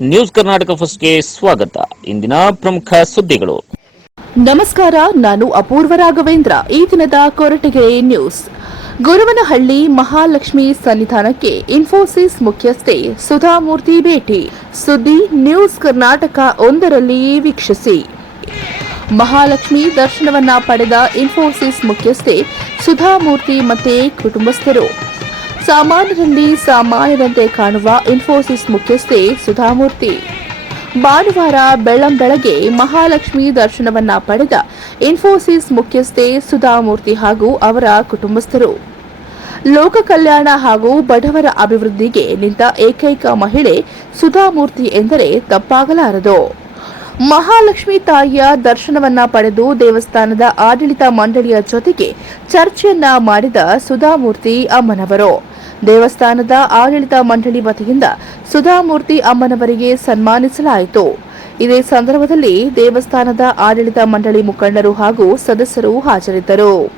News Karnataka ಫಸ್ಟ್ಗೆ ಸ್ವಾಗತ. ಇಂದಿನ ಪ್ರಮುಖ ಸುದ್ದಿಗಳು. ನಮಸ್ಕಾರ, ನಾನು ಅಪೂರ್ವ ರಾಘವೇಂದ್ರ. ಈ ದಿನದ ಕೊರಟಗೆರೆ ನ್ಯೂಸ್. ಗುರುವನಹಳ್ಳಿ ಮಹಾಲಕ್ಷ್ಮಿ ಸನ್ನಿಧಾನಕ್ಕೆ ಇನ್ಫೋಸಿಸ್ ಮುಖ್ಯಸ್ಥೆ ಸುಧಾಮೂರ್ತಿ ಭೇಟಿ. ಸುದ್ದಿ ನ್ಯೂಸ್ ಕರ್ನಾಟಕ ಒಂದರಲ್ಲಿ ವೀಕ್ಷಿಸಿ. ಮಹಾಲಕ್ಷ್ಮಿ ದರ್ಶನವನ್ನ ಪಡೆದ ಇನ್ಫೋಸಿಸ್ ಮುಖ್ಯಸ್ಥೆ ಸುಧಾಮೂರ್ತಿ ಮತ್ತೆ ಕುಟುಂಬಸ್ಥರು. ಸಾಮಾನ್ಯರಲ್ಲಿ ಸಾಮಾನ್ಯರಂತೆ ಕಾಣುವ ಇನ್ಫೋಸಿಸ್ ಮುಖ್ಯಸ್ಥೆ ಸುಧಾಮೂರ್ತಿ. ಭಾನುವಾರ ಬೆಳ್ಳಂಬೆಳಗ್ಗೆ ಮಹಾಲಕ್ಷ್ಮಿ ದರ್ಶನವನ್ನ ಪಡೆದ ಇನ್ಫೋಸಿಸ್ ಮುಖ್ಯಸ್ಥೆ ಸುಧಾಮೂರ್ತಿ ಹಾಗೂ ಅವರ ಕುಟುಂಬಸ್ಥರು. ಲೋಕ ಕಲ್ಯಾಣ ಹಾಗೂ ಬಡವರ ಅಭಿವೃದ್ಧಿಗೆ ನಿಂತ ಏಕೈಕ ಮಹಿಳೆ ಸುಧಾಮೂರ್ತಿ ಎಂದರೆ ತಪ್ಪಾಗಲಾರದು. ಮಹಾಲಕ್ಷ್ಮಿ ತಾಯಿಯ ದರ್ಶನವನ್ನ ಪಡೆದು ದೇವಸ್ಥಾನದ ಆಡಳಿತ ಮಂಡಳಿಯ ಜೊತೆಗೆ ಚರ್ಚೆಯನ್ನ ಮಾಡಿದ ಸುಧಾಮೂರ್ತಿ ಅಮ್ಮನವರು. ದೇವಸ್ಥಾನದ ಆಡಳಿತ ಮಂಡಳಿ ವತಿಯಿಂದ ಸುಧಾಮೂರ್ತಿ ಅಮ್ಮನವರಿಗೆ ಸನ್ಮಾನಿಸಲಾಯಿತು. ಇದೇ ಸಂದರ್ಭದಲ್ಲಿ ದೇವಸ್ಥಾನದ ಆಡಳಿತ ಮಂಡಳಿ ಮುಖಂಡರು ಹಾಗೂ ಸದಸ್ಯರು ಹಾಜರಿದ್ದರು.